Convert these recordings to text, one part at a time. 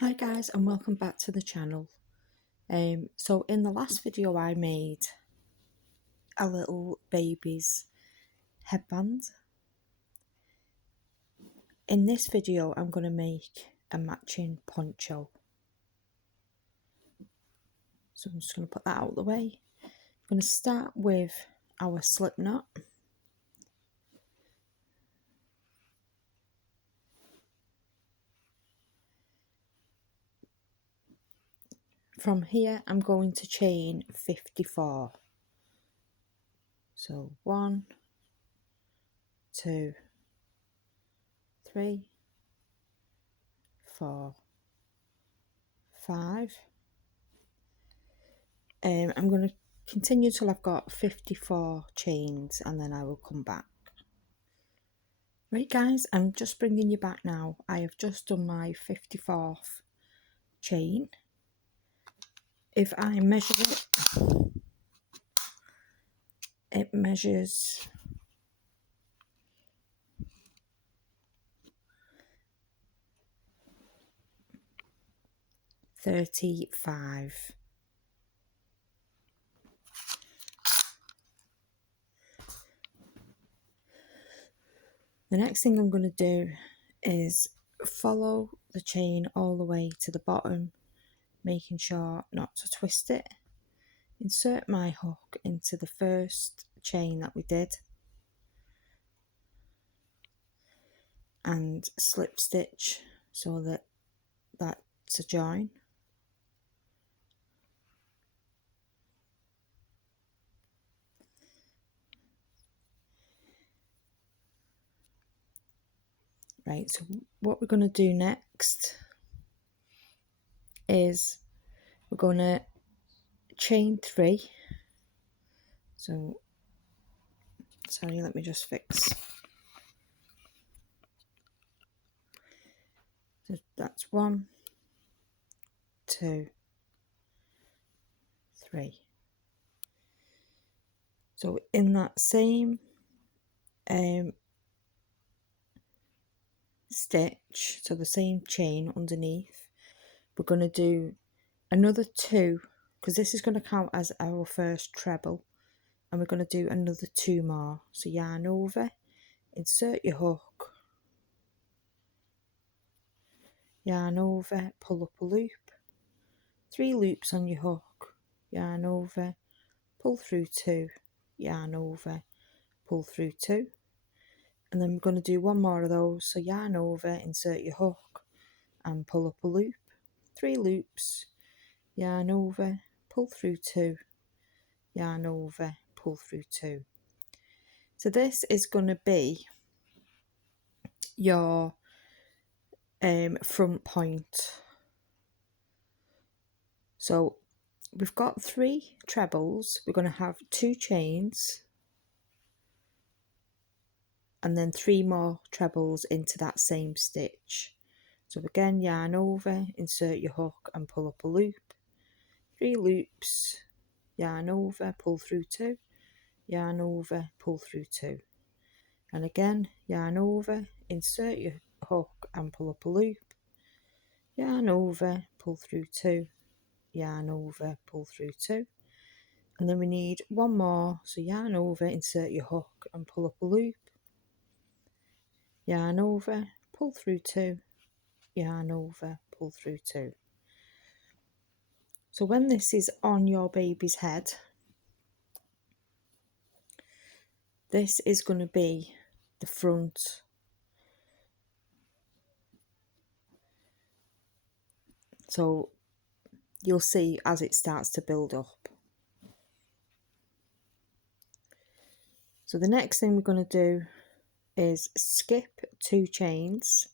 Hi guys, and welcome back to the channel. So in the last video I made a little baby's headband. In this video I'm going to make a matching poncho. So I'm just going to put that out of the way. I'm going to start with our slip knot. From here I'm going to chain 54. So 1, 2, 3, 4, 5. I'm going to continue till I've got 54 chains and then I will come back. Right guys, I'm just bringing you back now. I have just done my 54th chain. If I measure it, it measures 35. The next thing I'm going to do is follow the chain all the way to the bottom, making sure not to twist it. Insert my hook into the first chain that we did and slip stitch so that that's a join. Right, so what we're going to do next is we're going to chain 3. So, sorry, let me just fix. So that's 1, 2, 3. So in that same stitch, so the same chain underneath, we're going to do another 2, because this is going to count as our first treble, and we're going to do another 2 more. So yarn over, insert your hook, yarn over, pull up a loop, 3 loops on your hook, yarn over, pull through 2, yarn over, pull through 2, and then we're going to do 1 more of those. So yarn over, insert your hook and pull up a loop, 3 loops, yarn over, pull through 2, yarn over, pull through 2. So this is going to be your front point. So we've got 3 trebles, we're going to have 2 chains and then 3 more trebles into that same stitch. So again, yarn over, insert your hook and pull up a loop, 3 loops, yarn over, pull through 2, yarn over, pull through 2, and again yarn over, insert your hook and pull up a loop, yarn over, pull through 2, yarn over, pull through 2, and then we need 1 more. So yarn over, insert your hook and pull up a loop, yarn over, pull through 2, yarn over, pull through 2. So when this is on your baby's head, this is going to be the front. So you'll see as it starts to build up. So the next thing we're going to do is skip 2 chains,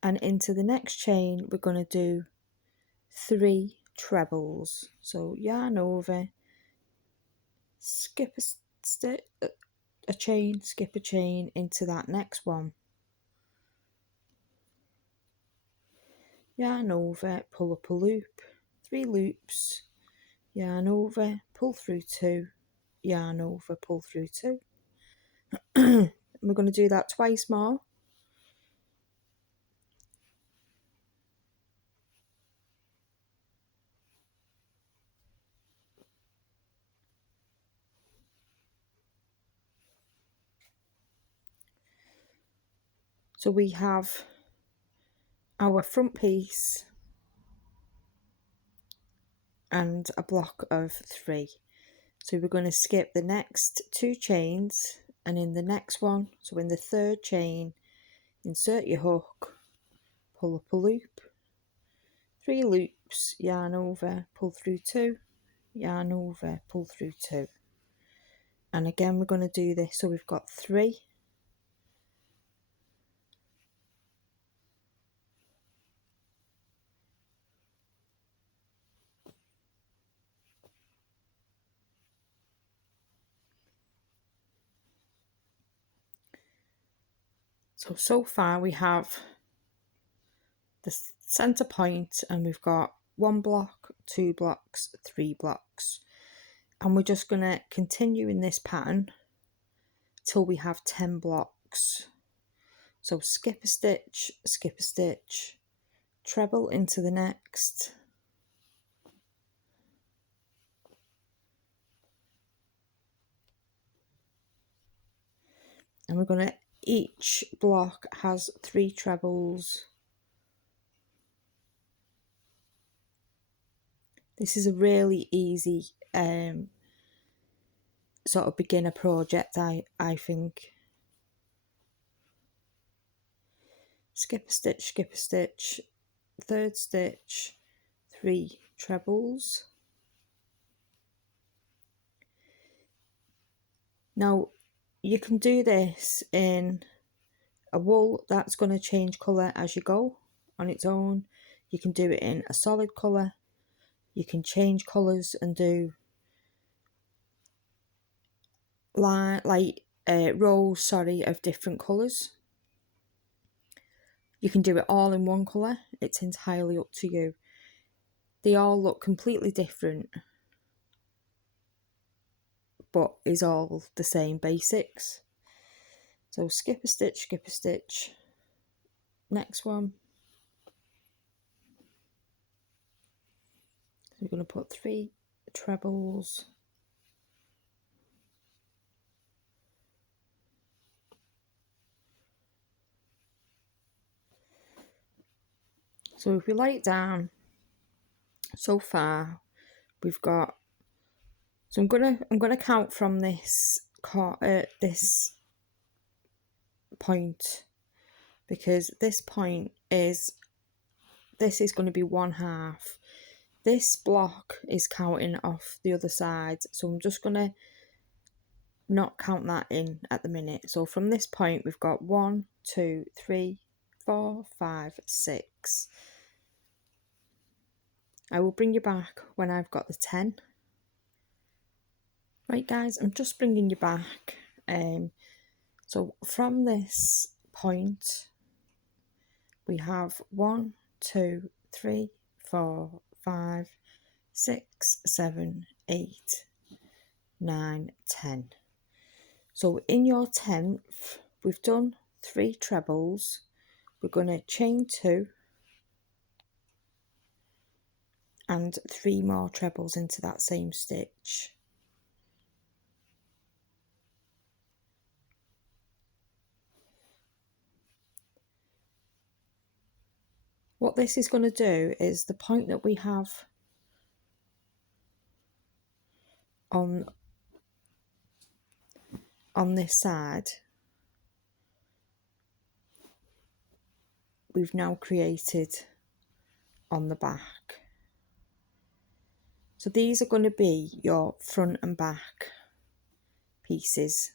and into the next chain we're going to do 3 trebles. So yarn over, skip a chain, skip a chain into that next one, yarn over, pull up a loop, 3 loops, yarn over, pull through 2, yarn over, pull through 2. We're going to do that twice more. So we have our front piece and a block of 3. So we're going to skip the next 2 chains, and in the next one, so in the 3rd chain, insert your hook, pull up a loop, 3 loops, yarn over, pull through 2, yarn over, pull through 2. And again we're going to do this, so we've got 3, so far we have the center point, and we've got 1 block, 2 blocks, 3 blocks, and we're just going to continue in this pattern till we have 10 blocks. So skip a stitch, treble into the next, and we're going to, each block has 3 trebles. This is a really easy sort of beginner project, I think. Skip a stitch, 3rd stitch, 3 trebles. Now you can do this in a wool that's going to change colour as you go on its own. You can do it in a solid colour. You can change colours and do rows of different colours. You can do it all in one colour. It's entirely up to you. They all look completely different, but is all the same basics. So skip a stitch, next one. So we're going to put 3 trebles, so if we lay it down, so far we've got, so I'm gonna count from this this point, because this point is, this is going to be 1/2. This block is counting off the other side, so I'm just gonna not count that in at the minute. So from this point we've got 1, 2, 3, 4, 5, 6. I will bring you back when I've got the 10. Right guys, I'm just bringing you back. So from this point we have 1, 2, 3, 4, 5, 6, 7, 8, 9, 10. So in your 10th, we've done 3 trebles. We're going to chain 2 and 3 more trebles into that same stitch. What this is going to do is the point that we have on this side, we've now created on the back. So these are going to be your front and back pieces.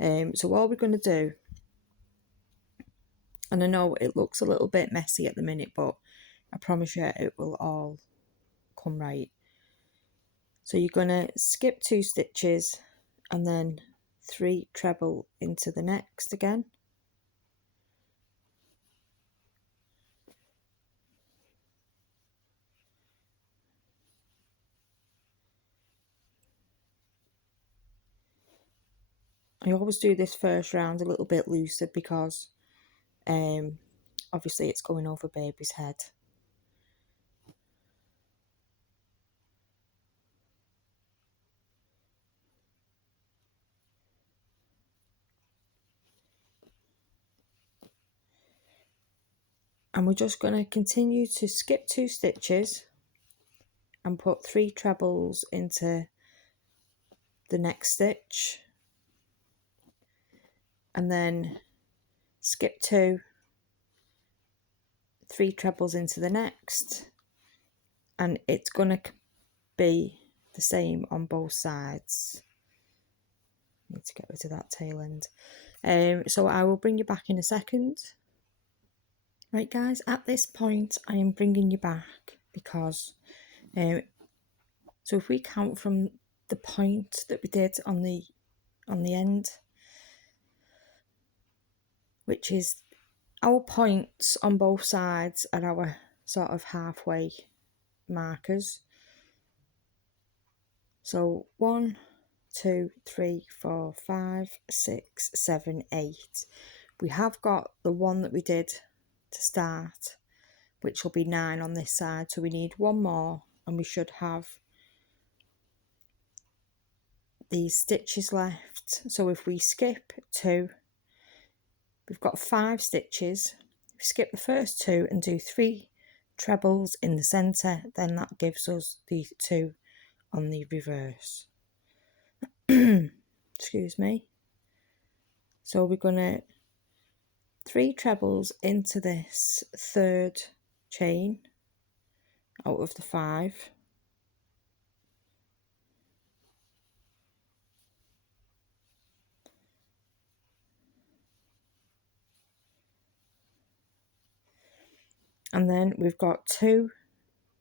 So all we're going to do, and I know it looks a little bit messy at the minute, but I promise you it will all come right. So you're going to skip 2 stitches and then 3 treble into the next again. I always do this first round a little bit looser because obviously it's going over baby's head. And we're just going to continue to skip 2 stitches and put 3 trebles into the next stitch, and then skip 2, 3 trebles into the next, and it's going to be the same on both sides. Need to get rid of that tail end. So I will bring you back in a second. Right guys, at this point I am bringing you back because so if we count from the point that we did on the end, which is our points on both sides are our sort of halfway markers. So 1, 2, 3, 4, 5, 6, 7, 8. We have got the one that we did to start, which will be 9 on this side, so we need one more and we should have these stitches left. So if we skip 2, we've got 5 stitches. If we skip the first 2 and do 3 trebles in the centre, then that gives us the 2 on the reverse. Excuse me. So we're going to 3 trebles into this third chain out of the 5. And then we've got 2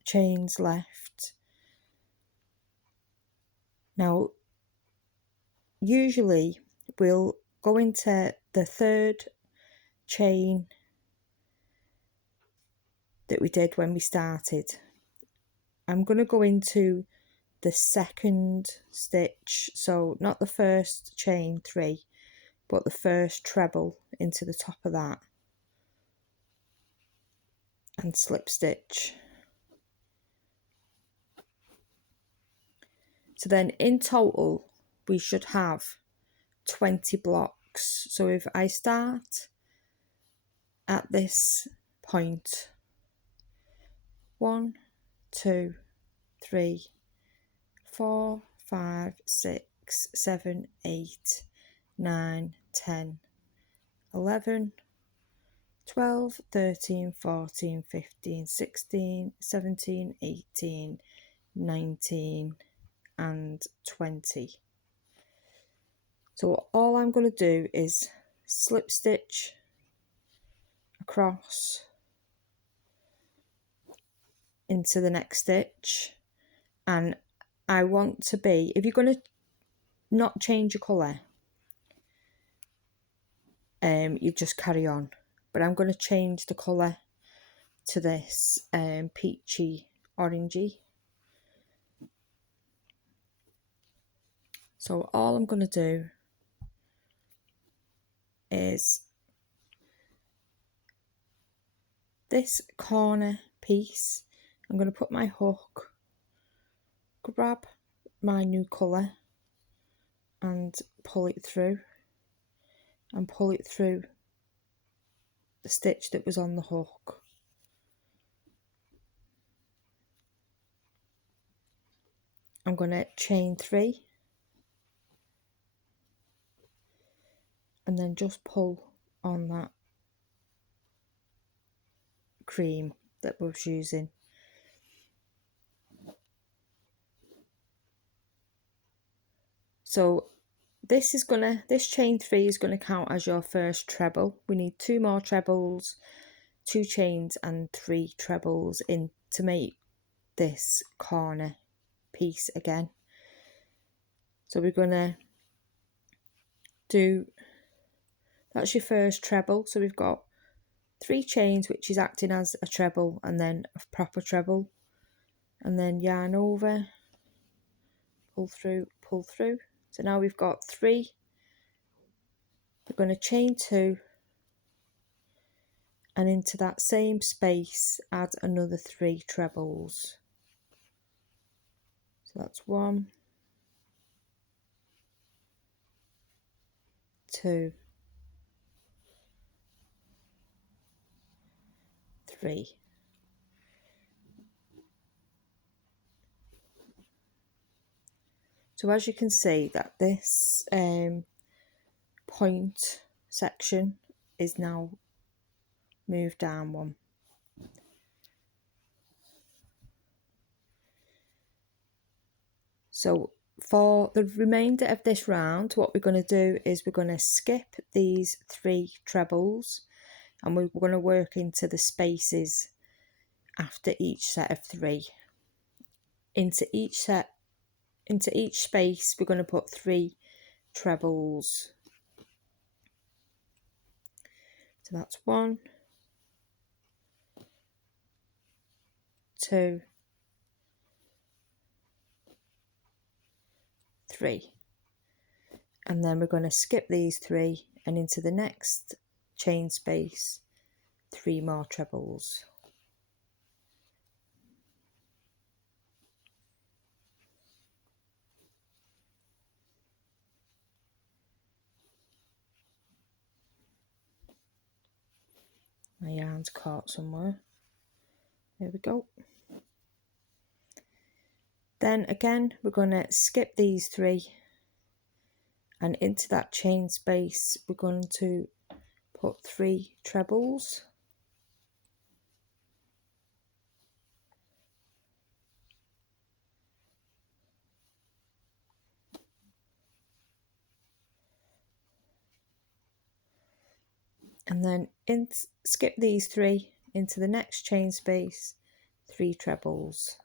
chains left. Now, usually we'll go into the third chain that we did when we started. I'm going to go into the second stitch, so not the first chain 3, but the first treble into the top of that and slip stitch. So then in total we should have 20 blocks. So if I start at this point, 1, 2, 3, 4, 5, 6, 7, 8, 9, 10, 11, 12, 13, 14, 15, 16, 17, 18, 19 and 20. So all I'm going to do is slip stitch across into the next stitch, and I want to be, if you're going to not change your colour, you just carry on, but I'm going to change the colour to this peachy orangey. So all I'm going to do is this corner piece, I'm going to put my hook, grab my new colour and pull it through, and pull it through the stitch that was on the hook. I'm going to chain 3 and then just pull on that cream that we was using. So this chain 3 is going to count as your first treble. We need 2 more trebles, 2 chains and 3 trebles in to make this corner piece again. So we're going to do, that's your first treble. So we've got 3 chains, which is acting as a treble, and then a proper treble, and then yarn over, pull through, pull through. So now we've got 3. We're going to chain 2 and into that same space add another 3 trebles. So that's 1, 2, 3. So as you can see that this point section is now moved down one. So for the remainder of this round, what we're going to do is we're going to skip these 3 trebles and we're going to work into the spaces after each set of 3. Into each space we're going to put 3 trebles. So that's 1, 2, 3. And then we're going to skip these 3 and into the next chain space 3 more trebles. My yarn's caught somewhere. There we go. Then again we're going to skip these 3 and into that chain space we're going to put 3 trebles. And then skip these 3 into the next chain space 3 trebles.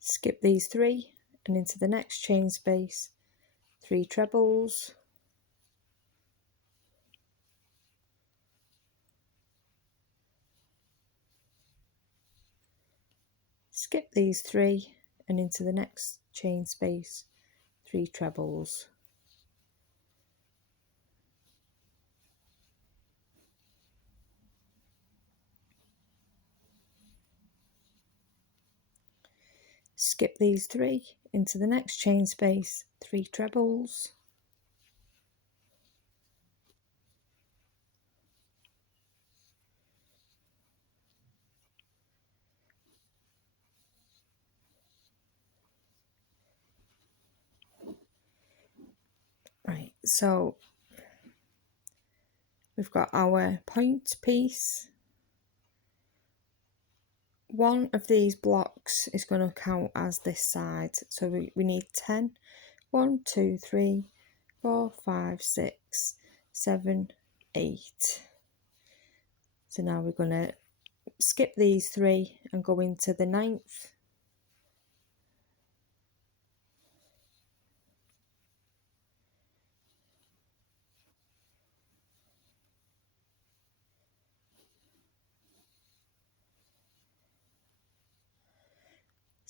Skip these 3 and into the next chain space 3 trebles. Skip these 3 and into the next chain space 3 trebles. Skip these 3 into the next chain space 3 trebles. Right, so we've got our point piece. One of these blocks is going to count as this side, so we need 10. 1, 2, 3, 4, 5, 6, 7, 8. So now we're going to skip these 3 and go into the 9th.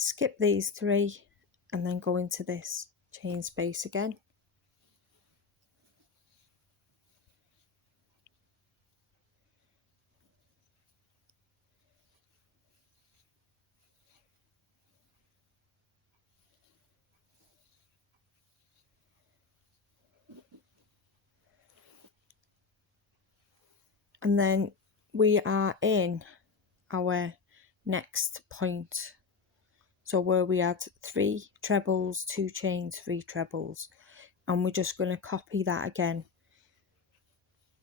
Skip these 3 and then go into this chain space again. And then we are in our next point. So where we had 3 trebles, 2 chains, 3 trebles, and we're just going to copy that again.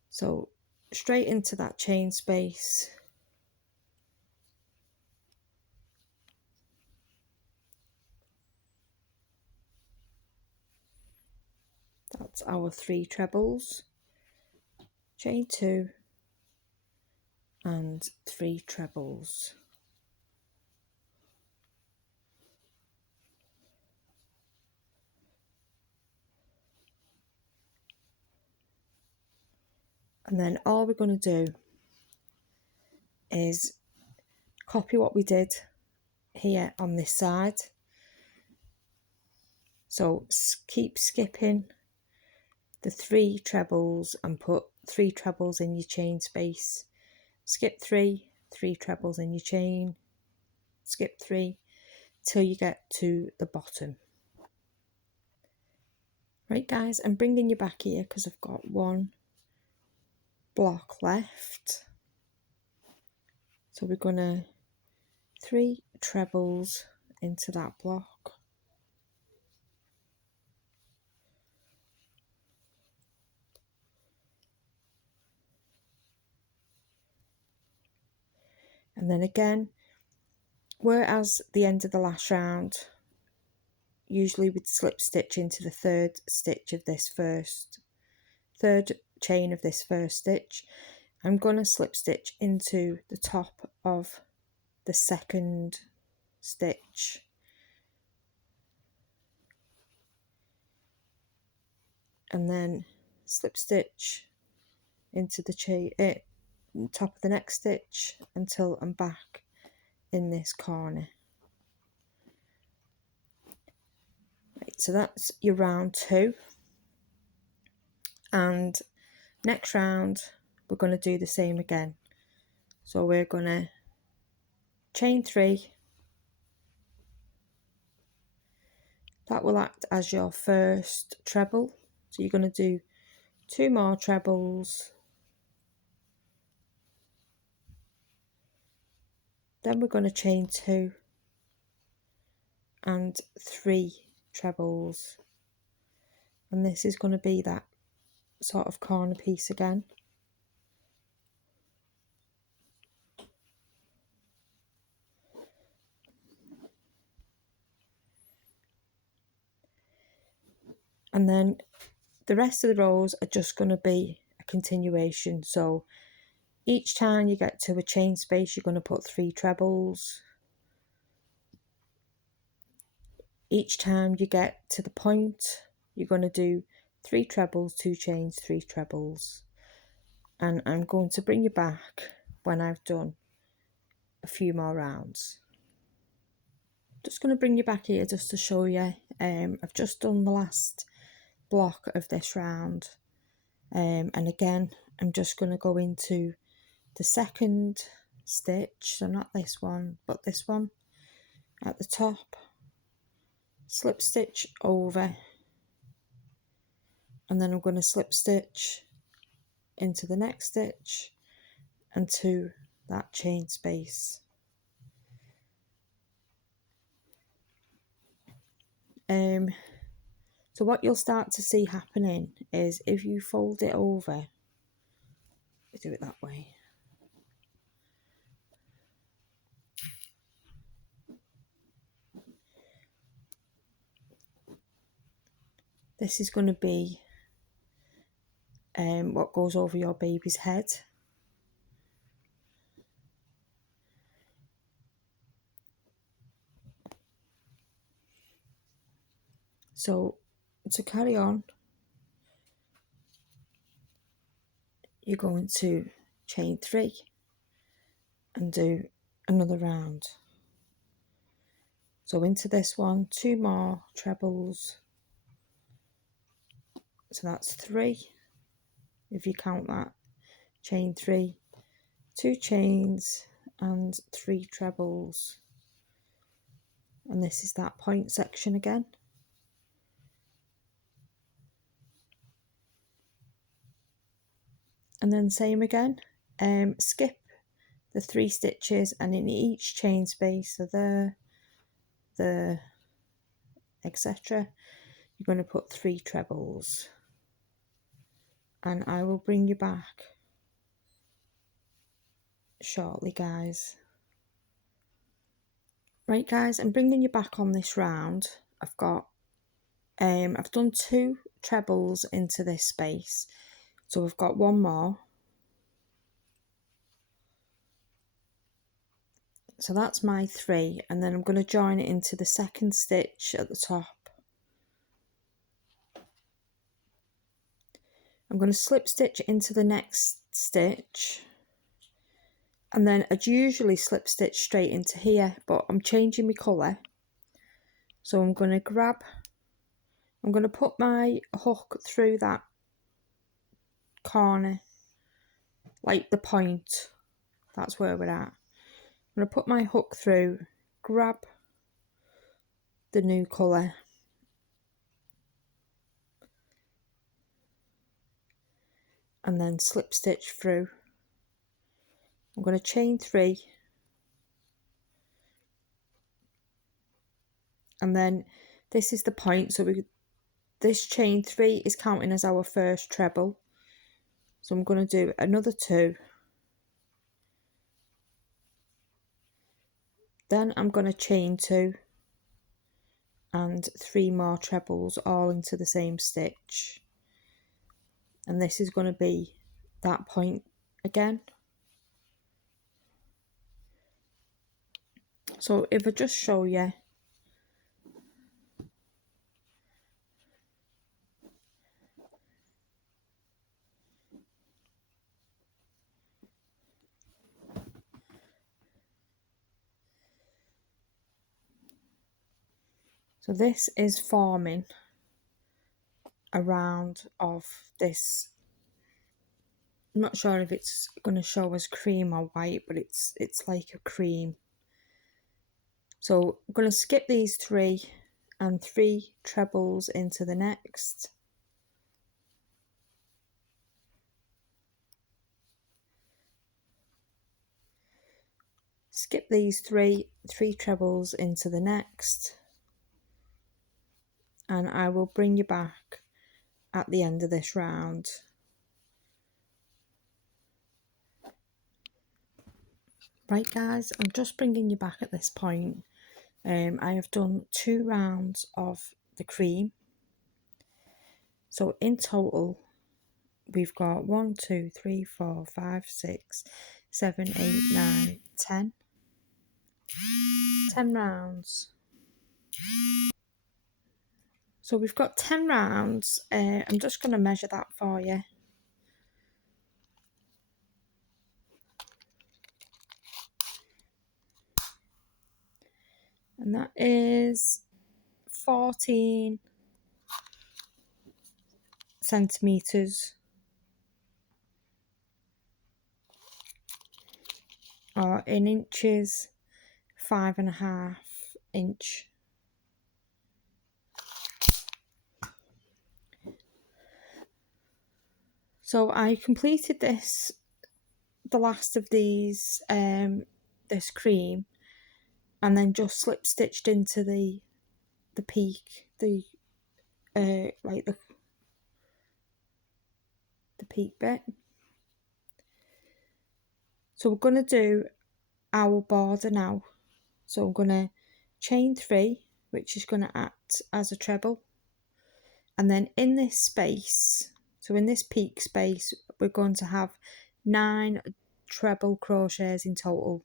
So straight into that chain space. That's our 3 trebles, chain 2 and 3 trebles. And then all we're going to do is copy what we did here on this side. So keep skipping the 3 trebles and put 3 trebles in your chain space. Skip 3 3 trebles in your chain, skip 3 till you get to the bottom. Right guys, I'm bringing you back here because I've got one block left. So we're going to 3 trebles into that block. And then again, whereas the end of the last round, usually we'd slip stitch into the third chain of this first stitch, I'm going to slip stitch into the top of the second stitch. And then slip stitch into the top of the next stitch until I'm back in this corner. Right, so that's your round 2. And next round we're going to do the same again. So we're going to chain 3. That will act as your first treble. So you're going to do 2 more trebles. Then we're going to chain 2 and 3 trebles. And this is going to be that sort of corner piece again. And then the rest of the rows are just going to be a continuation. So each time you get to a chain space, you're going to put 3 trebles. Each time you get to the point, you're going to do 3 trebles, 2 chains, 3 trebles. And I'm going to bring you back when I've done a few more rounds. Just going to bring you back here just to show you. I've just done the last block of this round. And again, I'm just going to go into the second stitch, so not this one, but this one at the top, slip stitch over, and then I'm going to slip stitch into the next stitch and to that chain space. So what you'll start to see happening is if you fold it over, do it that way. This is going to be what goes over your baby's head. So to carry on, you're going to chain 3 and do another round. So into this one, 2 more trebles. So that's 3, if you count that. Chain 3, 2 chains and 3 trebles. And this is that point section again. And then same again, skip the 3 stitches, and in each chain space, so there, etc., you're going to put 3 trebles. And I will bring you back shortly, guys. Right guys, I'm bringing you back on this round. I've done 2 trebles into this space, so we've got 1 more. So that's my 3, and then I'm going to join it into the second stitch at the top. I'm going to slip stitch into the next stitch, and then I'd usually slip stitch straight into here, but I'm changing my colour. So I'm going to put my hook through that corner, like the point, that's where we're at. going to put my hook through, grab the new colour, and then slip stitch through. I'm going to chain 3, and then this is the point, so this chain 3 is counting as our first treble, so I'm going to do another 2, then I'm going to chain 2 and 3 more trebles all into the same stitch, and this is going to be that point again. So if I just show you, so this is forming a round of this. I'm not sure if it's going to show as cream or white, but it's like a cream. So I'm going to skip these 3 and 3 trebles into the next. Skip these 3 trebles into the next, and I will bring you back at the end of this round. Right guys, I'm just bringing you back at this point. I have done 2 rounds of the cream. So in total, we've got 1, 2, 3, 4, 5, 6, 7, 8, 9, 10. 10 rounds. So we've got 10 rounds. I'm just going to measure that for you. And that is 14 centimetres, or in inches, 5.5 inch. So I completed this, the last of these, this cream, and then just slip stitched into the peak, like the peak bit. So we're going to do our border now. So I'm going to chain 3, which is going to act as a treble, and then in this space, so in this peak space, we're going to have 9 treble crochets in total.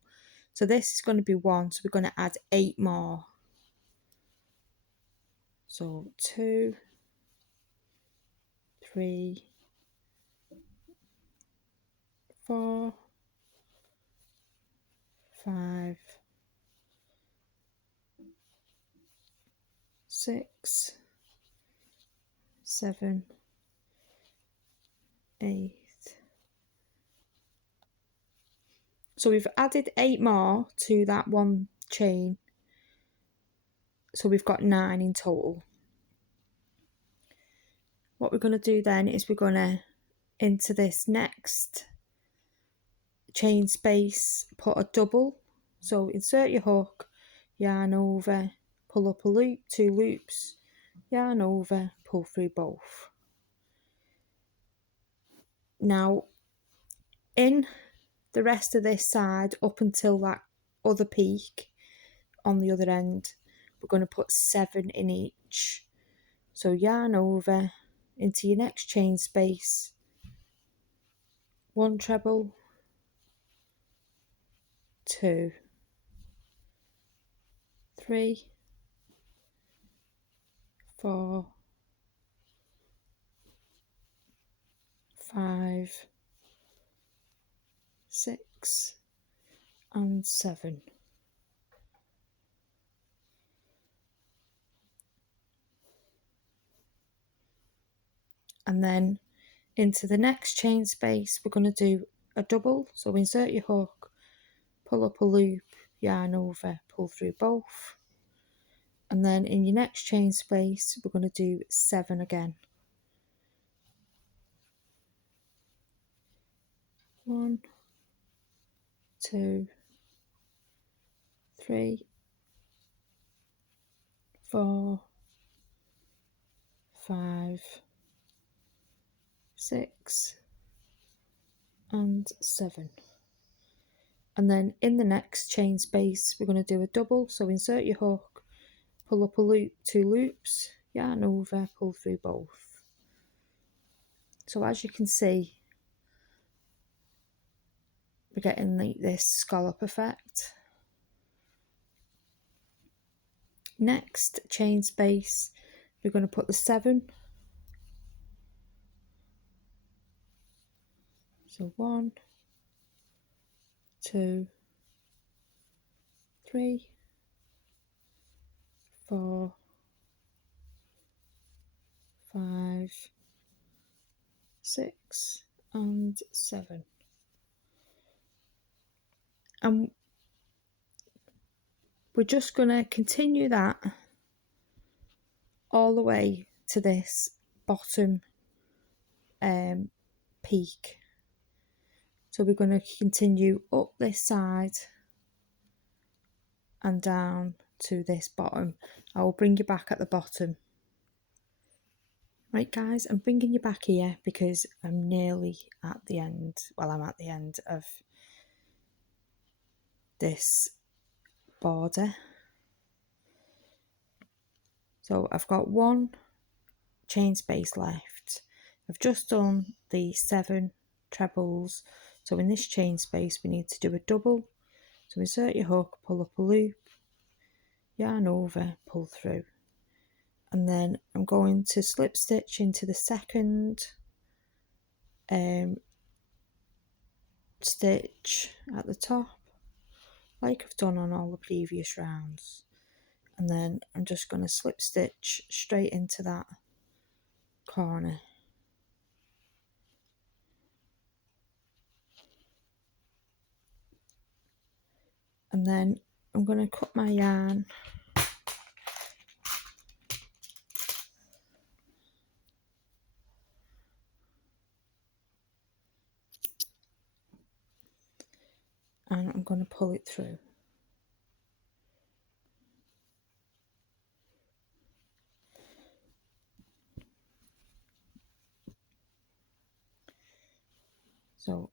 So this is going to be 1, so we're going to add 8 more. So 2, 3, 4, 5, 6, 7, 8. So we've added 8 more to that one chain. So we've got 9 in total. What we're going to do then is we're going to, into this next chain space, put a double. So insert your hook, yarn over, pull up a loop, 2 loops, yarn over, pull through both. Now in the rest of this side, up until that other peak on the other end, we're going to put 7 in each. So yarn over into your next chain space, 1 treble, 2, 3, 4, 5, 6 and 7. And then into the next chain space, we're going to do a double. So insert your hook, pull up a loop, yarn over, pull through both, and then in your next chain space we're going to do 7 again. 1, 2, 3, 4, 5, 6 and 7. And then in the next chain space we're going to do a double, so insert your hook, pull up a loop, 2 loops, yarn over, pull through both. So as you can see, we're getting like this scallop effect. Next chain space we're going to put the 7, so 1, 2, 3, 4, 5, 6 and 7. And we're just going to continue that all the way to this bottom peak. So we're going to continue up this side and down to this bottom. I will bring you back at the bottom. Right guys, I'm bringing you back here because I'm nearly at the end. Well, I'm at the end of this border. So I've got 1 chain space left. I've just done the 7 trebles. So in this chain space we need to do a double. So insert your hook, pull up a loop, yarn over, pull through. And then I'm going to slip stitch into the second stitch at the top, like I've done on all the previous rounds. And then I'm just going to slip stitch straight into that corner. And then I'm going to cut my yarn and I'm going to pull it through. So